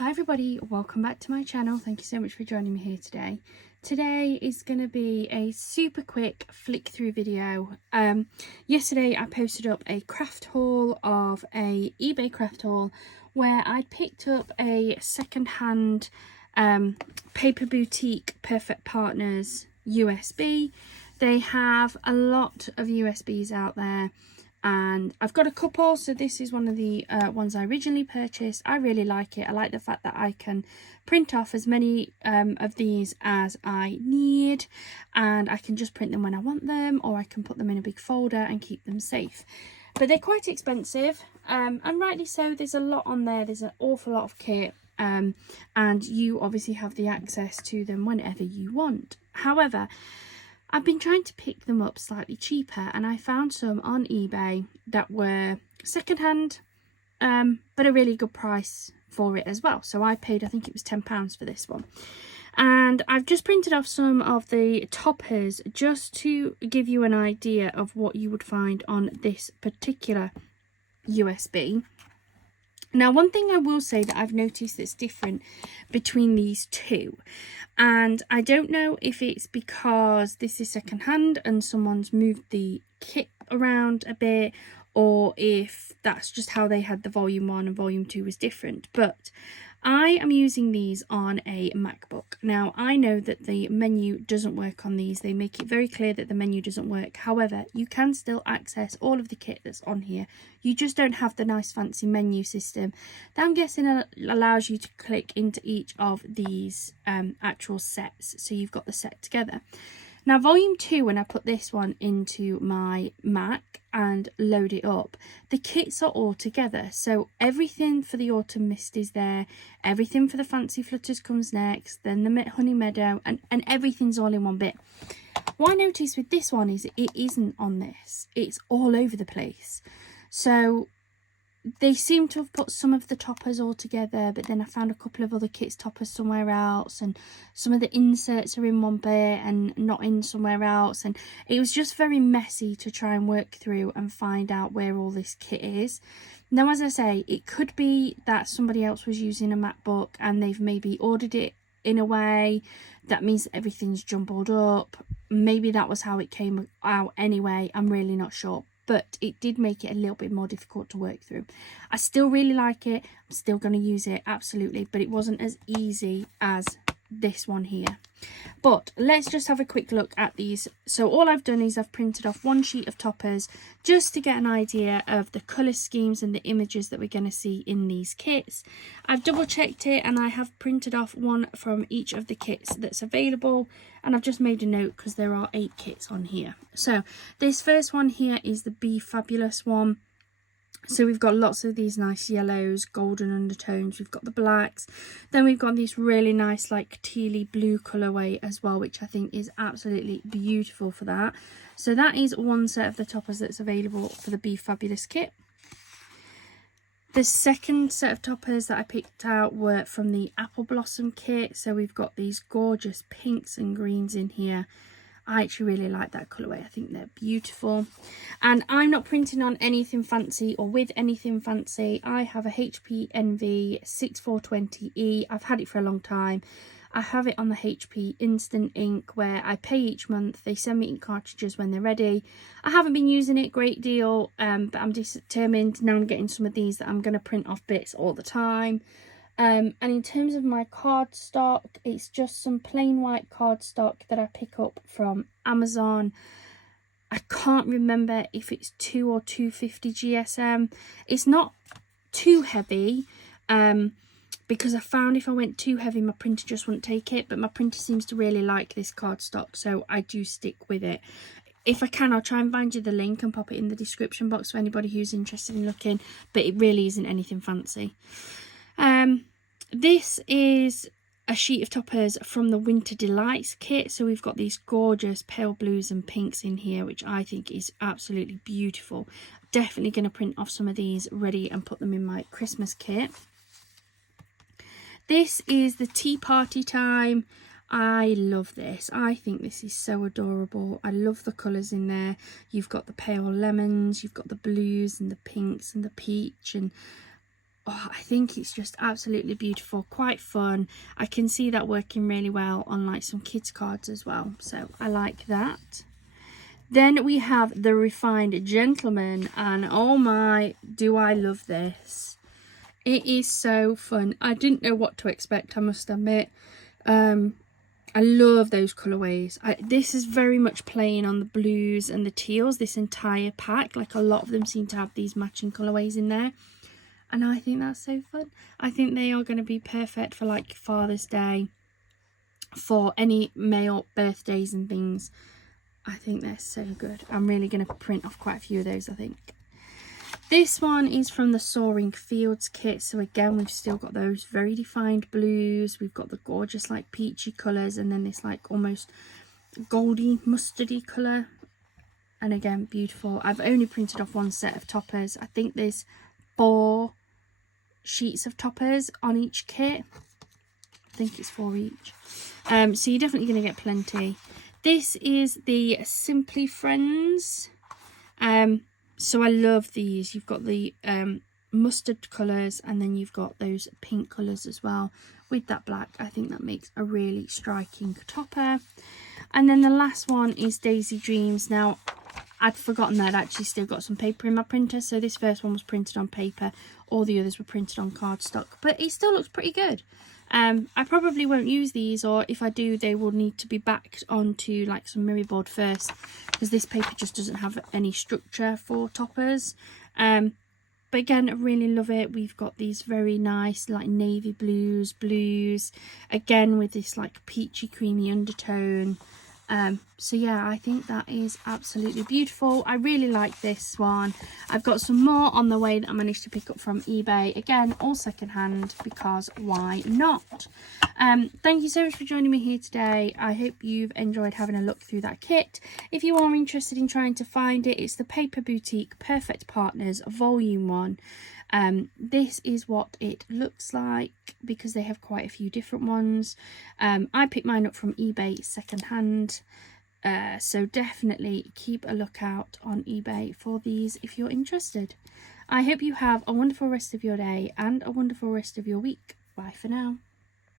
Hi everybody, welcome back to my channel. Thank you so much for joining me here today. Today is going to be a super quick flick through video. Yesterday I posted up a craft haul of a eBay craft haul where I picked up a second-hand Paper Boutique Perfect Partners USB. They have a lot of USBs out there, and I've got a couple, so this is one of the ones I originally purchased. I really like it. I like the fact that I can print off as many of these as I need, and I can just print them when I want them, or I can put them in a big folder and keep them safe. But they're quite expensive, and rightly so. There's a lot on there. There's an awful lot of kit, and you obviously have the access to them whenever you want. However, I've been trying to pick them up slightly cheaper, and I found some on eBay that were secondhand, but a really good price for it as well. So I paid, I think it was £10 for this one. And I've just printed off some of the toppers just to give you an idea of what you would find on this particular USB. Now, one thing I will say that I've noticed that's different between these two, and I don't know if it's because this is secondhand and someone's moved the kit around a bit, or if that's just how they had the volume 1 and volume 2 was different, but I am using these on a MacBook. Now, I know that the menu doesn't work on these. They make it very clear that the menu doesn't work. However, you can still access all of the kit that's on here. You just don't have the nice fancy menu system that I'm guessing allows you to click into each of these actual sets, so you've got the set together. Now, volume 2, when I put this one into my Mac and load it up, the kits are all together. So everything for the Autumn Mist is there, everything for the Fancy Flutters comes next, then the Honey Meadow, and everything's all in one bit. What I noticed with this one is it isn't on this. It's all over the place. So they seem to have put some of the toppers all together, but then I found a couple of other kits toppers somewhere else, and some of the inserts are in one bit and not in somewhere else, and it was just very messy to try and work through and find out where all this kit is. Now, as I say, it could be that somebody else was using a MacBook and they've maybe ordered it in a way that means that everything's jumbled up. Maybe that was how it came out anyway. I'm really not sure. But it did make it a little bit more difficult to work through. I still really like it. I'm still going to use it, absolutely. But it wasn't as easy as this one here. But let's just have a quick look at these. So all I've done is I've printed off one sheet of toppers just to get an idea of the colour schemes and the images that we're going to see in these kits. I've double checked it, and I have printed off one from each of the kits that's available, and I've just made a note because there are 8 kits on here. So this first one here is the Be Fabulous one. So we've got lots of these nice yellows, golden undertones. We've got the blacks. Then we've got this really nice like tealy blue colourway as well, which I think is absolutely beautiful for that. So that is one set of the toppers that's available for the Be Fabulous kit. The second set of toppers that I picked out were from the Apple Blossom kit. So we've got these gorgeous pinks and greens in here. I actually really like that colourway. I think they're beautiful. And I'm not printing on anything fancy or with anything fancy. I have a HP Envy 6420E. I've had it for a long time. I have it on the HP Instant Ink where I pay each month. They send me ink cartridges when they're ready. I haven't been using it a great deal, but I'm determined now I'm getting some of these that I'm going to print off bits all the time. And in terms of my cardstock, it's just some plain white cardstock that I pick up from Amazon. I can't remember if it's 2 or 250 GSM. It's not too heavy, because I found if I went too heavy, my printer just wouldn't take it. But my printer seems to really like this cardstock, so I do stick with it. If I can, I'll try and find you the link and pop it in the description box for anybody who's interested in looking. But it really isn't anything fancy. This is a sheet of toppers from the Winter Delights kit. So we've got these gorgeous pale blues and pinks in here, which I think is absolutely beautiful. Definitely going to print off some of these ready and put them in my Christmas kit. This is the Tea Party Time. I love this. I think this is so adorable. I love the colours in there. You've got the pale lemons, you've got the blues and the pinks and the peach, and Oh, I think it's just absolutely beautiful, quite fun. I can see that working really well on like some kids cards as well, so I like that. Then we have the Refined Gentleman, and oh my, do I love this. It is so fun. I didn't know what to expect, I must admit. I love those colourways. This is very much playing on the blues and the teals, this entire pack. Like, a lot of them seem to have these matching colourways in there. And I think that's so fun. I think they are going to be perfect for like Father's Day, for any male birthdays and things. I think they're so good. I'm really going to print off quite a few of those, I think. This one is from the Soaring Fields kit. So again, we've still got those very defined blues. We've got the gorgeous like peachy colours, and then this like almost goldy mustardy colour. And again, beautiful. I've only printed off one set of toppers. I think there's 4 sheets of toppers on each kit. I think it's 4 each. So you're definitely going to get plenty. This is the Simply Friends. So I love these. You've got the mustard colours, and then you've got those pink colours as well with that black. I think that makes a really striking topper. And then the last one is Daisy Dreams. Now, I'd forgotten that I'd actually still got some paper in my printer, so this first one was printed on paper. All the others were printed on cardstock, but it still looks pretty good. I probably won't use these, or if I do, they will need to be backed onto like some mirror board first, because this paper just doesn't have any structure for toppers. But again, I really love it. We've got these very nice like navy blues, again with this like peachy creamy undertone. So yeah, I think that is absolutely beautiful. I really like this one. I've got some more on the way that I managed to pick up from eBay. Again, all secondhand, because why not? Thank you so much for joining me here today. I hope you've enjoyed having a look through that kit. If you are interested in trying to find it, it's the Paper Boutique Perfect Partners Volume 1. This is what it looks like, because they have quite a few different ones. I picked mine up from eBay secondhand, so definitely keep a lookout on eBay for these if you're interested. I hope you have a wonderful rest of your day and a wonderful rest of your week. Bye for now.